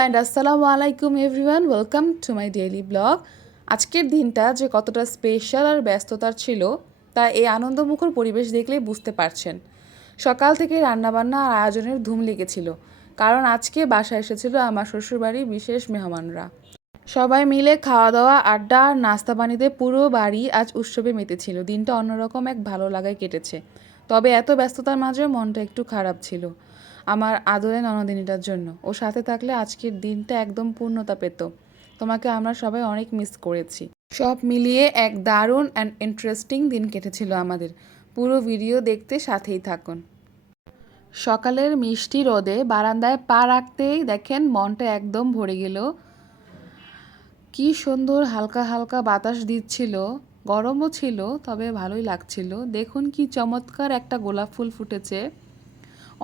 And আসসালামু আলাইকুম everyone, welcome to my daily blog. আজকের দিনটা যে কতটা স্পেশাল আর ব্যস্ততার ছিল তা এই আনন্দমুখর পরিবেশ দেখলেই বুঝতে পারছেন। সকাল থেকে রান্নাবান্না আর আয়োজনের ধুম লেগেছিল, কারণ আজকে বাসায় এসেছিল আমার শ্বশুরবাড়ির বিশেষ মেহমানরা। সবাই মিলে খাওয়া দাওয়া, আড্ডা আর নাস্তা পানিতে পুরো বাড়ি আজ উৎসবে মেতেছিল। দিনটা অন্যরকম এক ভালো লাগায় কেটেছে। তবে এত ব্যস্ততার মাঝেও মনটা একটু খারাপ ছিল আমার আদরের ননদিনীটার জন্য। ও সাথে থাকলে আজকের দিনটা একদম পূর্ণতা পেত। তোমাকে আমরা সবাই অনেক মিস করেছি। সব মিলিয়ে এক দারুণ অ্যান্ড ইন্টারেস্টিং দিন কেটেছিল আমাদের। পুরো ভিডিও দেখতে সাথেই থাকুন। সকালের মিষ্টি রোদে বারান্দায় পা রাখতেই দেখেন মনটা একদম ভরে গেল। কি সুন্দর হালকা হালকা বাতাস দিচ্ছিল, গরমও ছিল তবে ভালোই লাগছিল। দেখুন কি চমৎকার একটা গোলাপ ফুল ফুটেছে।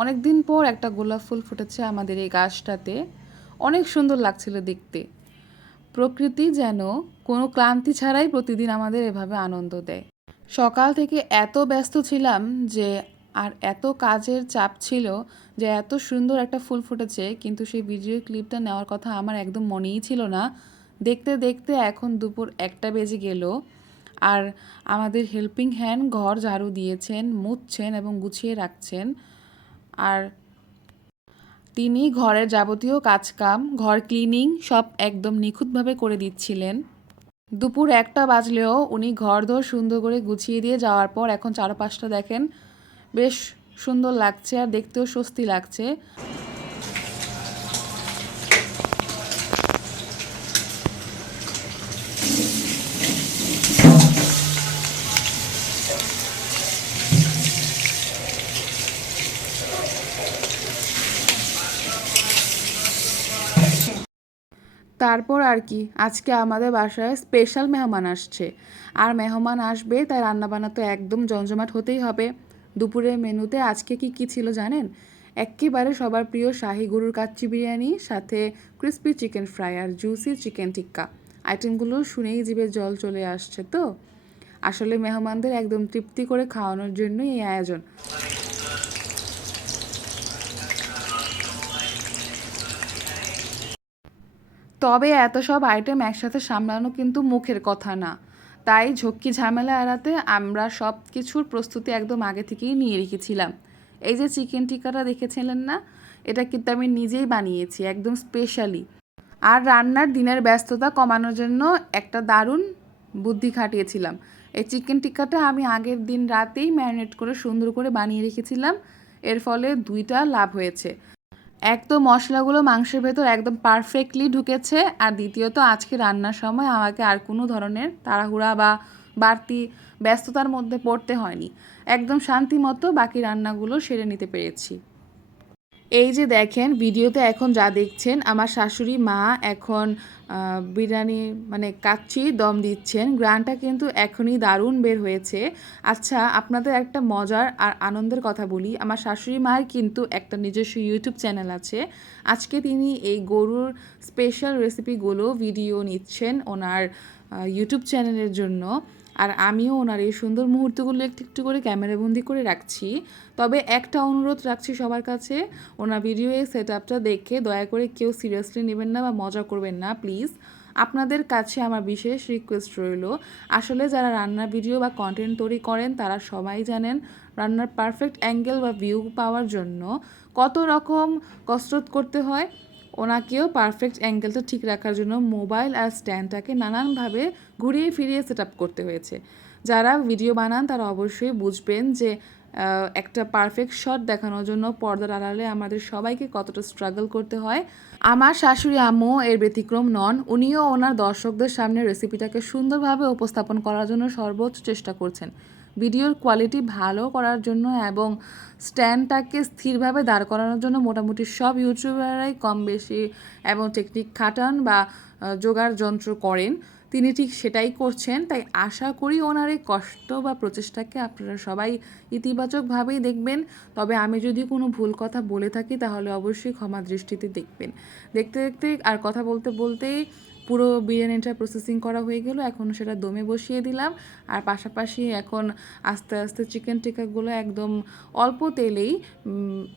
অনেক দিন পর একটা গোলাপ ফুল ফুটেছে আমাদের এই গাছটাতে। অনেক সুন্দর লাগছিল দেখতে। প্রকৃতি যেন কোনো ক্লান্তি ছাড়াই প্রতিদিন আমাদের এভাবে আনন্দ দেয়। সকাল থেকে এত ব্যস্ত ছিলাম যে আর এত কাজের চাপ ছিল যে এত সুন্দর একটা ফুল ফুটেছে, কিন্তু সেই ভিডিও ক্লিপটা নেওয়ার কথা আমার একদম মনেই ছিল না। দেখতে দেখতে এখন দুপুর 1টা বেজে গেল। আর আমাদের হেল্পিং হ্যান্ড ঘর ঝাড়ু দিয়েছেন, মুছছেন এবং গুছিয়ে রাখছেন। আর তিনি ঘরের যাবতীয় কাজকাম, ঘর ক্লিনিং সব একদম নিখুঁতভাবে করে দিচ্ছিলেন। দুপুর 1টা বাজলেও উনি ঘরদোর সুন্দর করে গুছিয়ে দিয়ে যাওয়ার পর এখন চারপাশটা দেখেন, বেশ সুন্দর লাগছে আর দেখতেও স্বস্তি লাগছে। তারপর আর কি, আজকে আমাদের বাসায় স্পেশাল মেহমান আসছে। আর মেহমান আসবে তাই রান্নাবান্না তো একদম জমজমাট হতেই হবে। দুপুরের মেনুতে আজকে কি ছিল জানেন? এক্কেবারে সবার প্রিয় শাহি গরুর কাচ্চি বিরিয়ানি, সাথে ক্রিস্পি চিকেন ফ্রাই আর জুসি চিকেন টিক্কা। আইটেমগুলো শুনেই জিভে জল চলে আসছে। তো আসলে মেহমানদের একদম তৃপ্তি করে খাওয়ানোর জন্যই এই আয়োজন। তবে এত সব আইটেম একসাথে সামলানো কিন্তু মুখের কথা না। তাই ঝক্কি ঝামেলা এড়াতে আমরা সব কিছুর প্রস্তুতি একদম আগে থেকেই নিয়ে রেখেছিলাম। এই যে চিকেন টিক্কাটা দেখেছিলেন না, এটা কিন্তু আমি নিজেই বানিয়েছি একদম স্পেশালি। আর রান্নার দিনের ব্যস্ততা কমানোর জন্য একটা দারুণ বুদ্ধি খাটিয়েছিলাম। এই চিকেন টিক্কাটা আমি আগের দিন রাতেই ম্যারিনেট করে সুন্দর করে বানিয়ে রেখেছিলাম। এর ফলে দুইটা লাভ হয়েছে। এক তো মশলাগুলো মাংসের ভেতর একদম পারফেক্টলি ঢুকেছে, আর দ্বিতীয়ত আজকে রান্নার সময় আমাকে আর কোনো ধরনের তাড়াহুড়া বা বাড়তি ব্যস্ততার মধ্যে পড়তে হয়নি। একদম শান্তি মতো বাকি রান্নাগুলো সেরে নিতে পেরেছি। এই যে দেখেন ভিডিওতে এখন যা দেখছেন, আমার শাশুড়ি মা এখন বিরিয়ানি মানে কাচ্চি দম দিচ্ছেন। গ্রানটা কিন্তু এখনই দারুণ বের হয়েছে। আচ্ছা, আপনাদের একটা মজার আর আনন্দের কথা বলি। আমার শাশুড়ি মায়ের কিন্তু একটা নিজস্ব ইউটিউব চ্যানেল আছে। আজকে তিনি এই গরুর স্পেশাল রেসিপিগুলো ভিডিও নিচ্ছেন ওনার ইউটিউব চ্যানেলের জন্য। আর আমিও ওনার এই সুন্দর মুহূর্তগুলো একটু একটু করে ক্যামেরাবন্দি করে রাখছি। তবে একটা অনুরোধ রাখছি সবার কাছে, ওনার ভিডিও এই সেট আপটা দেখে দয়া করে কেউ সিরিয়াসলি নেবেন না বা মজা করবেন না প্লিজ। আপনাদের কাছে আমার বিশেষ রিকোয়েস্ট রইল, আসলে যারা রান্নার ভিডিও বা কন্টেন্ট তৈরি করেন তারা সবাই জানেন রান্নার পারফেক্ট অ্যাঙ্গেল বা ভিউ পাওয়ার জন্য কত রকম কসরত করতে হয়। ওনাকেও পারফেক্ট অ্যাঙ্গেলটা ঠিক রাখার জন্য মোবাইল আর স্ট্যান্ডটাকে নানানভাবে ঘুরিয়ে ফিরিয়ে সেট আপ করতে হয়েছে। যারা ভিডিও বানান তারা অবশ্যই বুঝবেন যে একটা পারফেক্ট শট দেখানোর জন্য পর্দার আড়ালে আমাদের সবাইকে কতটা স্ট্রাগল করতে হয়। আমার শাশুড়ি আম্মু এর ব্যতিক্রম নন। উনিও ওনার দর্শকদের সামনে রেসিপিটাকে সুন্দরভাবে উপস্থাপন করার জন্য সর্বোচ্চ চেষ্টা করছেন। ভিডিওর কোয়ালিটি ভালো করার জন্য এবং স্ট্যান্ডটাকে স্থিরভাবে দাঁড় করানোর জন্য মোটামুটি সব ইউটিউবাররাই কম বেশি এবং টেকনিক খাটান বা জোগাড় যন্ত্র করেন। তিনি ঠিক সেটাই করছেন। তাই আশা করি ওনার এই কষ্ট বা প্রচেষ্টাকে আপনারা সবাই ইতিবাচকভাবেই দেখবেন। তবে আমি যদি কোনো ভুল কথা বলে থাকি তাহলে অবশ্যই ক্ষমা দৃষ্টিতে দেখবেন। দেখতে দেখতে আর কথা বলতে বলতেই পুরো বিরিয়ানিটা প্রসেসিং করা হয়ে গেল, এখন সেটা দমে বসিয়ে দিলাম। আর পাশাপাশি এখন আস্তে আস্তে চিকেন টিক্কাগুলো একদম অল্প তেলেই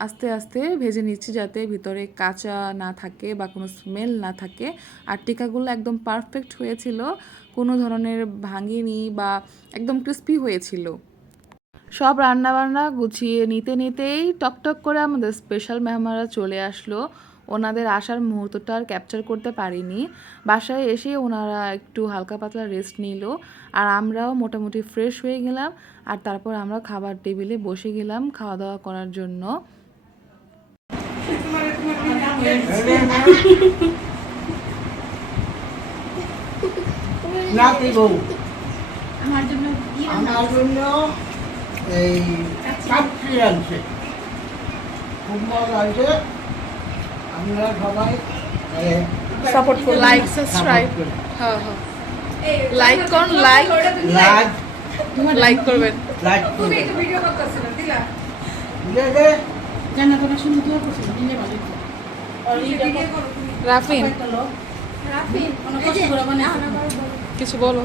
আস্তে আস্তে ভেজে নিচ্ছি, যাতে ভিতরে কাঁচা না থাকে বা কোনো স্মেল না থাকে। আর টিক্কাগুলো একদম পারফেক্ট হয়েছিল, কোনো ধরনের ভাঙেনি বা একদম ক্রিস্পি হয়েছিল। সব রান্নাবান্না গুছিয়ে নিতে নিতেই টকটক করে আমাদের স্পেশাল মেহমানরা চলে আসলো। ওনাদের আসার মুহূর্তটা আর ক্যাপচার করতে পারিনি। বাসায় এসে ওনারা একটু হালকা পাতলা রেস্ট নিল, আর আমরাও মোটামুটি ফ্রেশ হয়ে গেলাম। আর তারপর আমরা খাবার টেবিলে বসে গেলাম খাওয়া দাওয়া করার জন্য। আমার জন্য এই চাপটি আনছে, খুব মজা হয়েছে। আপনারা সবাই সাপোর্ট করুন, লাইক সাবস্ক্রাইব, হ্যাঁ হ্যাঁ লাইক করুন, লাইক লাইক করবেন। তুমি একটু ভিডিও করতেছ না দিলা জানা তোরা শুনে কি করছিস দিনে ভালো রাফিন রাফিন কোন কষ্ট করে বানাই কিছু বলো।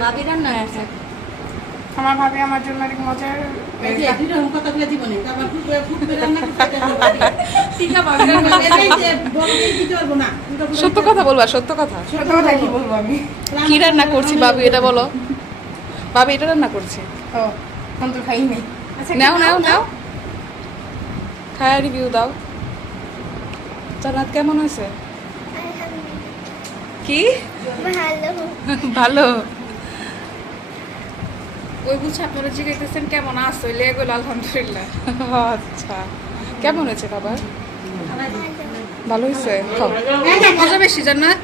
ভাবি রান্না করছে, আমার ভাবি আমার জন্য অনেক মজার এই যে আপনি রকম কথা বলে জীবনে আবার ফুট করে রান্না করতে হবে। ঠিক আছে ভাবি রান্না এই যে বড় দিতে পারবো না, সত্য কথা বলবা, সত্য কথা। সত্য কথা কি বলবো আমি? কি রান্না করছি বাবু এটা বলো। বাবু এটা রান্না করছি। ও কোন তো খাই নাই। আচ্ছা নাও নাও নাও, খায়া রিভিউ দাও। জান্নাত কেমন হয়েছে? কি ভালো। ওই বুঝছে আপনারা জিজ্ঞাসা কেমন আছে এগুলো আলহামদুলিল্লাহ। আচ্ছা, কেমন হয়েছে খাবার? ভালো হয়েছে। মজা বেশি জান্নাত,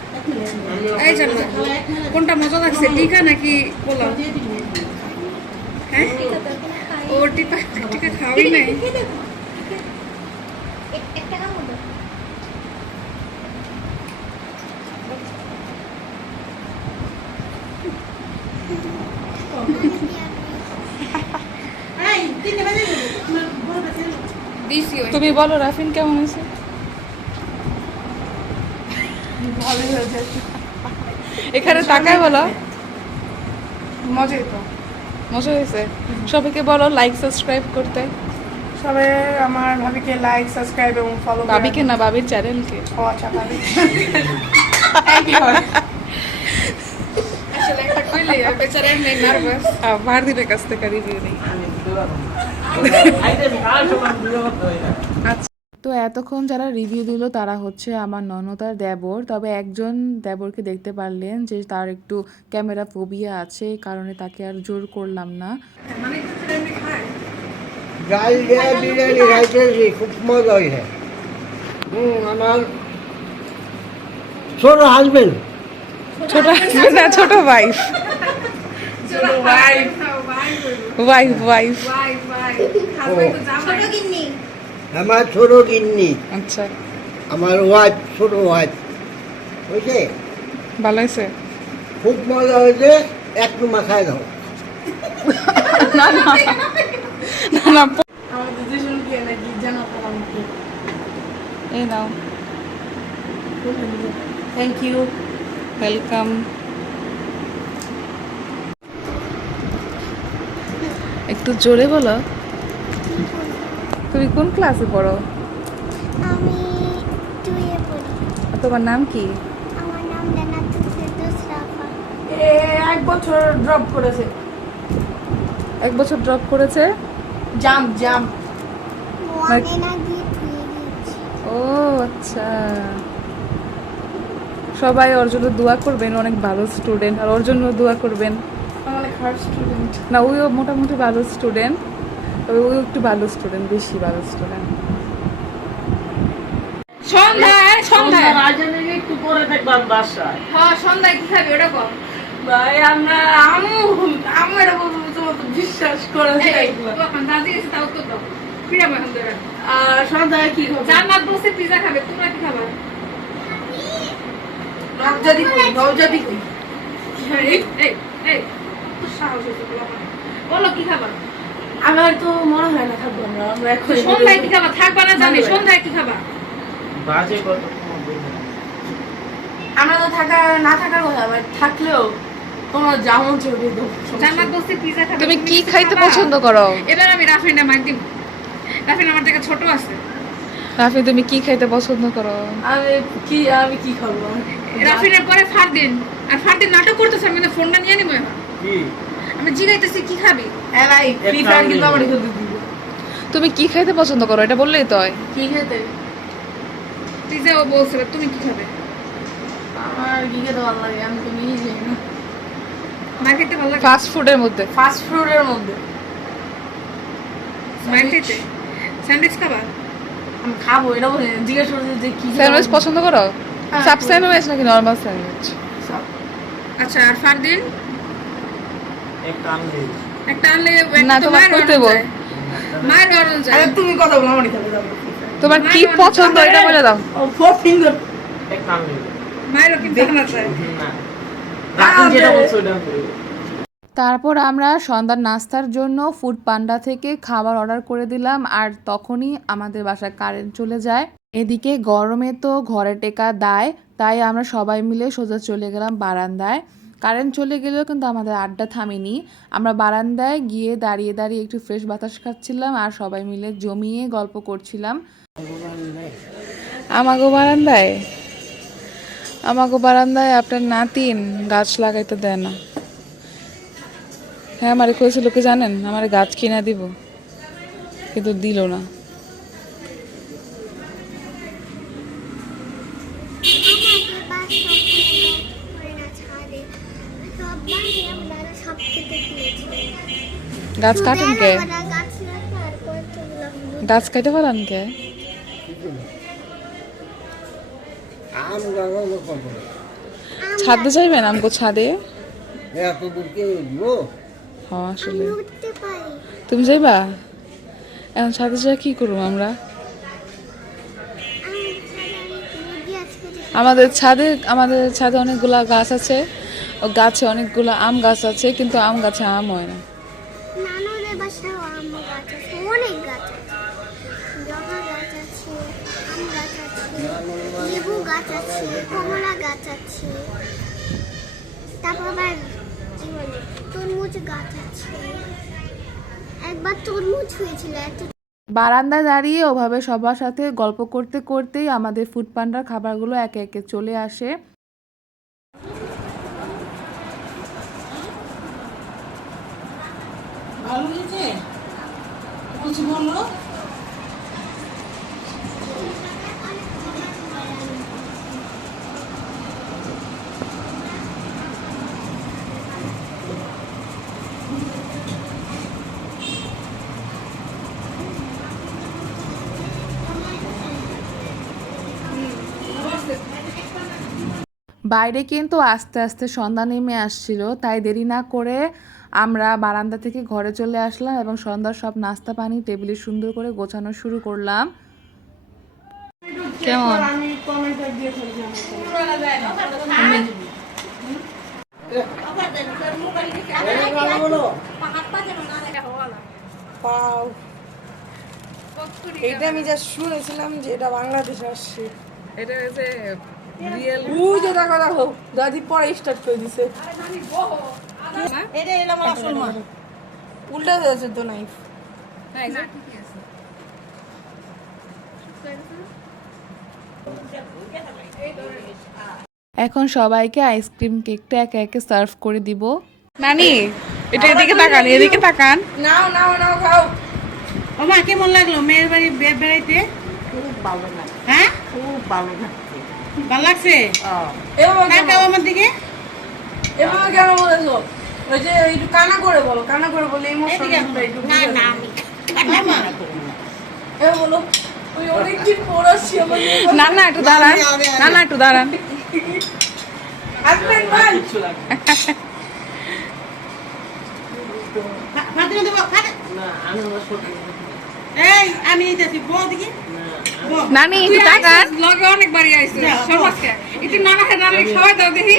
এই জান্নাত কোনটা মজা লাগছে, টিকা নাকি পোলাও? হ্যাঁ ও টিকা টিকা খাওয়াই নাই। তুমি বলো রাফিন কেমন হয়েছে? এখানে তাকায় বলো। মজাই তো মজা হয়েছে। সবাইকে বলো লাইক সাবস্ক্রাইব করতে। সবাই আমার ভাবিকে লাইক সাবস্ক্রাইব এবং ফলো ভাবিকে না, ভাবির চ্যানেলকে। ও আচ্ছা ভাবি আসলে একটা কইলে বেচারা এমনি নার্ভাস। ভারদিনের কাছ থেকে রিভিউ নেই। আচ্ছা, তো এতক্ষণ যারা রিভিউ দিল তারা হচ্ছে আমার ননদার দেবর। তবে একজন দেবরকে দেখতে পারলেন যে তার একটু ক্যামেরা ফোবিয়া আছে, এই কারণে তাকে আর জোর করলাম না। মানে এমনি খায় ডাল দিয়ে বিরিয়ানি খাইতেছি, খুব মজা হয়েছে। আমার ছোট হাজবেন্ড, ছোট না, ছোট ওয়াইফ, ওয়াইফ ওয়াইফ। আমার ছোট গিন্নি, আচ্ছা, আমার ওয়াইফ, ছোট ওয়াইফ হয়েছে। ভালো হয়েছে। খুব মজা হয়েছে, একটু মাখায় দাও। না না না না, আমাদের দুজনকে নাকি জানাতে আমাকে। এই নাও, থ্যাংক ইউ, ওয়েলকাম। একটু জোরে বলো। তুমি কোন ক্লাসে পড়ো? আমি 2 এ পড়ি। তোমার নাম কি? আমার নাম জান্নাতুল ফেরদৌস রাফা। এক বছর ড্রপ করেছে, 1 বছর ড্রপ করেছে। জাম্প জাম্প ওয়ানে না দিয়ে ধুয়ে গিয়েছি। ও আচ্ছা, সবাই ওর জন্য দোয়া করবেন, অনেক ভালো স্টুডেন্ট। আর ওর জন্য দোয়া করবেন। অনেক হার্ড স্টুডেন্ট। না, ওইও মোটামুটি ভালো স্টুডেন্ট, তবে ওই একটু ভালো স্টুডেন্ট, বেশি ভালো স্টুডেন্ট। সন্ধ্যায় সন্ধ্যায় একটু পরে দেখবার বাসায়। হ্যাঁ সন্ধ্যায় কি খাবি ওটা কর ভাই আমরা আমি এটা বলবো তোমার তো বিশ্বাস করে দাদি এসে তাও তো দাও পিড়াবো এখন ধরে। আর সন্ধ্যায় কি খাবো? জান্নাত বসে পিজা খাবে, তোমরা কি খাবা? নবজাদি কই, নবজাদি কই। এই এই এই তো সাহস হয়েছে বলো কি খাবা? আমার তো মনে হয় না থাকবো আমরা, আমরা এখন সন্ধ্যায় কি খাবা? থাকবা না জানি, সন্ধ্যায় কি খাবা? বাজে কত আমরা তো না থাকার কথা, বাট থাকলেও তোমার যেমন চলে দেবো। জান্নাত বলছে পিজা খাবে। তুমি কি খাইতে খাবা? পছন্দ করো? এবার আমি রাফিনটা মার দিব। রাফিন আমার থেকে ছোট আছে। রাফি তুমি কি খাইতে পছন্দ করো? আমি কি খাবো? রাফিনের পরে ফারদিন, আর ফারদিন নাটক করতেছে, আমি তো ফোনটা নিয়ে নিবো এখন। আমি জিগাইতেছি কি খাবি? ভাই ফ্রি ফায়ার কিন্তু আমার খেলতে দিবে। তুমি কি খাইতে পছন্দ করো এটা বললেই তো হয়। কি খেতে? পিজা ও বলছিল, তুমি কি খাবে? আমার কি খেতে ভালো লাগে আমি তো নিজেই জানি না। মার খেতে ভালো লাগে? ফাস্ট ফুডের মধ্যে। ফাস্ট ফুডের মধ্যে মার খেতে স্যান্ডউইচ খাবা? আমি খাবো, এটা বলে জিজ্ঞেস করতে যে কি স্যান্ডউইচ পছন্দ করো? হ্যাঁ, সাব স্যান্ডউইচ নাকি নরমাল স্যান্ডউইচ? আচ্ছা, আর ফারদিন একটা আনলে না, তোমার করতে বল। মায়ের গরম যায়। আরে তুমি কথা বলো, আমারই খেতে দাও। তোমার কি পছন্দ এটা বলে দাও। ও ফোর ফিঙ্গার মায়েরও কিন্তু জানা যায়। তারপর আমরা সন্ধ্যার নাস্তার জন্য ফুড পান্ডা থেকে খাবার অর্ডার করে দিলাম, আর তখনই আমাদের বাসায় কারেন্ট চলে যায়। এদিকে গরমে তো ঘরে টেকা দায়, তাই আমরা সবাই মিলে সোজা চলে গেলাম বারান্দায়। কারেন্ট চলে গেলেও কিন্তু আমাদের আড্ডা থামেনি। আমরা বারান্দায় গিয়ে দাঁড়িয়ে দাঁড়িয়ে একটু ফ্রেশ বাতাস খাচ্ছিলাম আর সবাই মিলে জমিয়ে গল্প করছিলাম। আমাগো বারান্দায় আপনার নাতিন গাছ লাগাইতে দেয় না। হ্যাঁ, আমারে কইছিল কি জানেন, আমার গাছ কিনা দিব, কিন্তু দিল না। গাছ কাটেন কে? গাছ কাটে ফেলান কে? ছাদে যাইবেন আমগো ছাদে? হ্যাঁ আসলে তুমি যাইবা? এখন ছাদে যাই কি করবো আমরা? আমাদের ছাদে অনেকগুলা গাছ আছে, ও গাছে অনেকগুলা আম গাছ আছে, কিন্তু আম গাছে আম হয় না। নানুদের বাসায় আম গাছ আছে, অনেক গাছ আছে, জবা গাছ আছে, আম গাছ আছে, লেবু গাছ আছে, কমলা গাছ আছে, তারপর আবার কি বলে তরমুজ গাছ আছে। একবার তরমুজ হয়েছিল এত। বারান্দায় দাঁড়িয়ে ওভাবে সবার সাথে গল্প করতে করতেই আমাদের ফুড পান্ডার খাবারগুলো একে একে চলে আসে। ভালো হয়েছে বলছি বললো। বাইরে কিন্তু আস্তে আস্তে সন্ধ্যা নেমে আসছিল, তাই দেরি না করে আমরা বারান্দা থেকে ঘরে চলে আসলাম এবং সন্ধ্যার সব নাস্তা পানি টেবিলে সুন্দর করে গোছানো শুরু করলাম। কেমন? আমি কমেন্ট দিয়ে ফেলছি। এটা আমি যা শুনেছিলাম যে এটা বাংলাদেশে আসছে। এটা হচ্ছে রিয়েল। ওই যে দেখো দেখো দাদি পরে স্টার্ট করে দিছে। এটা এলাম আসল মা, উল্টা দিয়েছে তো নাইফ। এখন সবাইকে আইসক্রিম কেকটা একে একে সার্ভ করে দিব। নানি এটা এদিকে তাকান, এদিকে তাকান। নাও নাও নাও খাও। ও মা কেমন লাগলো মেয়ের বাড়ি বেড়াইতে? খুব ভালো না, হ্যাঁ খুব ভালো না। ভালো লাগছে? এভাবে তাকাও আমার দিকে। কেন বলেছো? ওই যে একটু কানা করে বলো, কানা করে বলে ইমোশনটা একটু না না আমি বলো। ওই অনেকদিন পড়াচ্ছি আমার না না একটু দাঁড়ান, না না একটু দাঁড়ান। হাজবেন্ড ভাই ফাতিমা দেবো এই আমি এইটাছি বল দিকে নানি একটু তাকান। লগে অনেকবারই আইছে সবাইকে একটু নানা খাওয়াই দাও দেখি।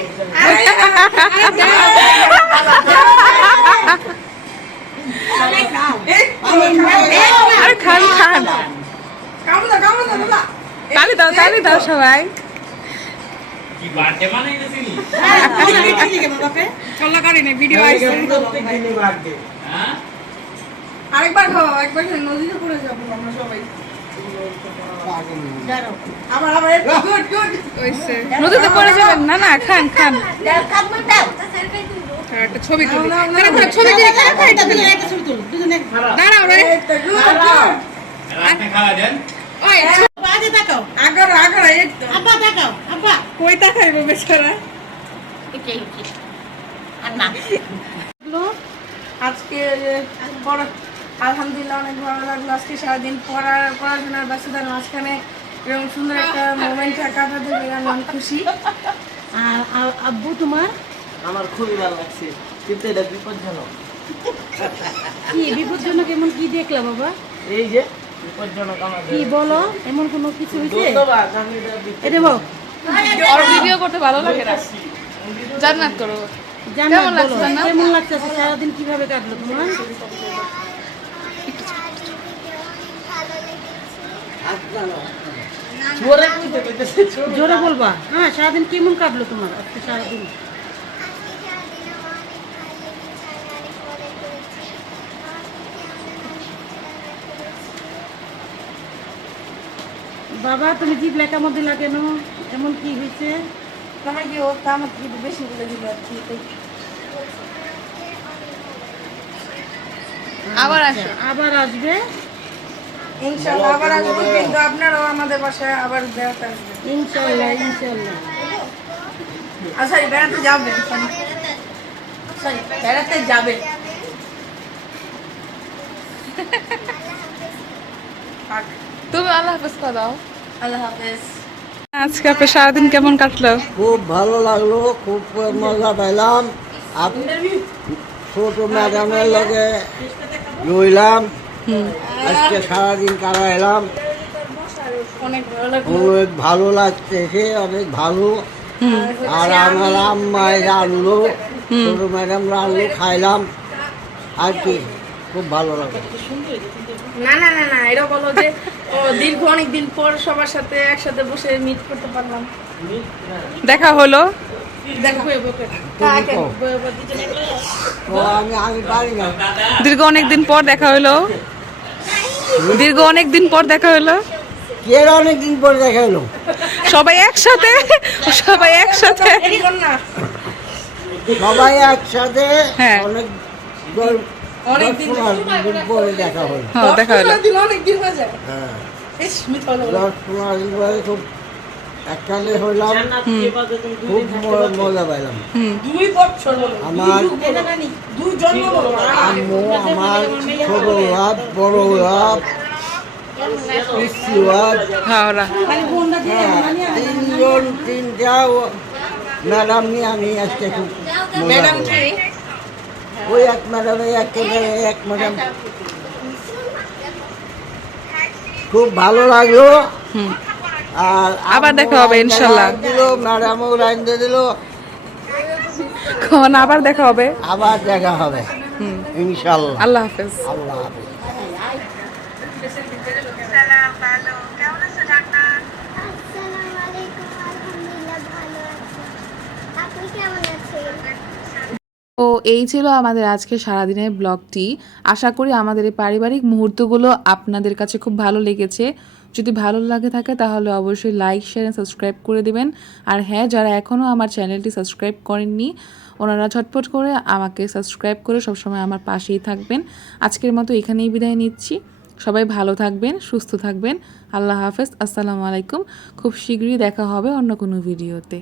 আরে খান খান, কামড়া কামড়া দাদা। তালি দাও সবাই। কল্লাকারি নেই ভিডিও আইছে আরেকবার খাওয়া একবার নদীতে পড়ে যাবো আমরা সবাই গুড গুড হইছে নদীতে পড়ে যাবেন না না খান খান একটা ছবি তুলি ছবি তুলি দাঁড়াও রে ওই আগর আগর আব্বা তাকাও আব্বা কই তাকাইবো বেচারা আজকে আলহামদুলিল্লাহ অনেক ভালো লাগলো আজকে সারাদিন পড়াশোনার ব্যস্ততার মাঝখানে এরকম সুন্দর একটা মোমেন্ট কাটাতে পেরে আমি অনেক খুশি। আর আব্বু তোমার আমার খুবই ভালো লাগছে, কিন্তু এটা বিপজ্জনক। কি বিপজ্জনক? এমন কি দেখলা বাবা? এই যে বিপজ্জনক আমাদের। কি বলো, এমন কোনো কিছু হইছে? ধন্যবাদ, আমি এটা এটা বল আর ভিডিও করতে ভালো লাগে না, জান্নাত করো। জান্নাত কেমন লাগছে বলো, জান্নাত? কেমন লাগতেছে? সারাদিন কিভাবে কাটলো তোমার? জোরে কইতে কইতেছে, জোরে বলবা। হ্যাঁ, সারাদিন কেমন কাটলো তোমার আজকে সারাদিন? বাবা তুমি জিভ লেখার মধ্যে কেন? এমন কি হয়েছে? তোমার কি ও আমার থেকে বেশি বলে দিল আর কি। আবার আসো। আবার আসবে ইনশাআল্লাহ আবার আসবো, কিন্তু আপনারাও আমাদের বাসায় আবার বেড়াতে আসবেন। ইনশাআল্লাহ ইনশাআল্লাহ। সরি বেড়াতে যাবেন, সরি বেড়াতে যাবে। তুমি আল্লাহ হাফেজ করে দাও। আল্লাহ হাফেজ। আজকে আপনার সারাদিন কেমন কাটলো? খুব ভালো লাগলো, খুব মজা পেলাম। ছোট ম্যাডামের লগে রইলাম, আজকে সারাদিন কাটাইলাম। অনেক ভালো লাগলো। অনেক ভালো লাগতেছে, অনেক ভালো। আর আমার আম্মাই রান্নলো, ছোট ম্যাডাম রান্নলো, খাইলাম। আর কি খুব ভালো লাগলো। না না না না, এটা বলো যে দীর্ঘ অনেকদিন পর সবার সাথে একসাথে বসে মিট করতে পারলাম, দেখা হলো। দেখো তুমি তো, আমি আগে পারি না। দীর্ঘ অনেকদিন পর দেখা হলো। দীর্ঘ অনেকদিন পর দেখা হলো। কে অনেকদিন পর দেখা হলো? সবাই একসাথে, সবাই একসাথে। না সবাই একসাথে হ্যাঁ। অনেক অনেক দিন পরে দেখা হলো। হ্যাঁ, দেখা হলো। অনেক দিন হয়ে যায়। হ্যাঁ, ইস, মিথ্যা বলো না। 10-15 দিন পরে খুব একসাথে হইলাম, খুব মজা পাইলাম। 2 বছর বলো, আমার 2 জন্ম বলো। আম্মু, আমার ছোট লাভ, বড় লাভ, পিসি লাভ, হ্যাঁ ওরা তিনটা ম্যাডাম নিয়ে আমি আজকে খুব মজা ম্যাডাম করলাম। কি ওই এক ম্যাডাম, এক ম্যাডাম খুব ভালো লাগলো। আর আবার দেখা হবে ইনশাল্লাহ। ম্যাডামও রাইন্দে দিল, কখন আবার দেখা হবে? আবার দেখা হবে ইনশাল্লাহ। আল্লাহ হাফেজ। আল্লাহ হাফেজ। আসসালামু আলাইকুম, আলহামদুলিল্লাহ ভালো আছি। আপনি কেমন আছেন? তো এই ছিল আমাদের আজকে সারাদিনের ব্লগটি। আশা করি আমাদের এই পারিবারিক মুহূর্তগুলো আপনাদের কাছে খুব ভালো লেগেছে। যদি ভালো লাগে থাকে তাহলে অবশ্যই লাইক, শেয়ার এন্ড সাবস্ক্রাইব করে দিবেন। আর হ্যাঁ, যারা এখনও আমার চ্যানেলটি সাবস্ক্রাইব করেননি ওনারা ঝটপট করে আমাকে সাবস্ক্রাইব করে সবসময় আমার পাশেই থাকবেন। আজকের মতো এখানেই বিদায় নিচ্ছি। সবাই ভালো থাকবেন, সুস্থ থাকবেন। আল্লাহ হাফেজ, আসসালামু আলাইকুম। খুব শীঘ্রই দেখা হবে অন্য কোনো ভিডিওতে।